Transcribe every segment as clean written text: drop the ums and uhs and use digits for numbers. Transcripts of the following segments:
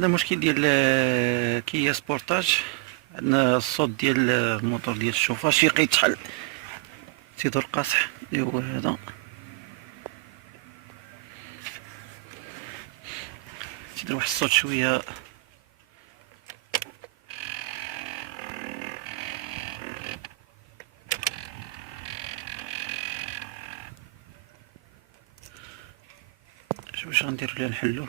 عندنا مشكل ديال كيا سبورتاج. عندنا الصوت ديال الموتور ديال الشوفاج شي يتحل تيدور قاصح اللي هو هذا. تيدير واحد الصوت شويه شوف واش غنديرو ليه نحلو.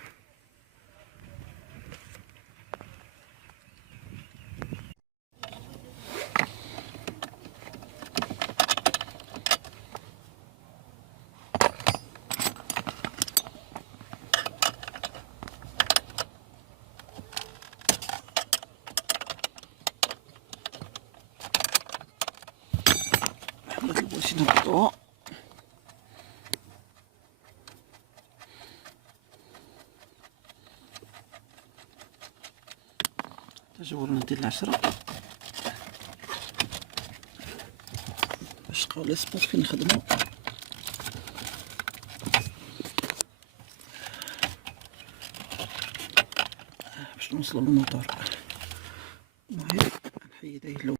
هاد البوسي نربطوها تجاوبنا ندير العشرة باش نلقاو لاسباس فين نخدمو. باش نوصلو للموتور. المهم نحيد هاي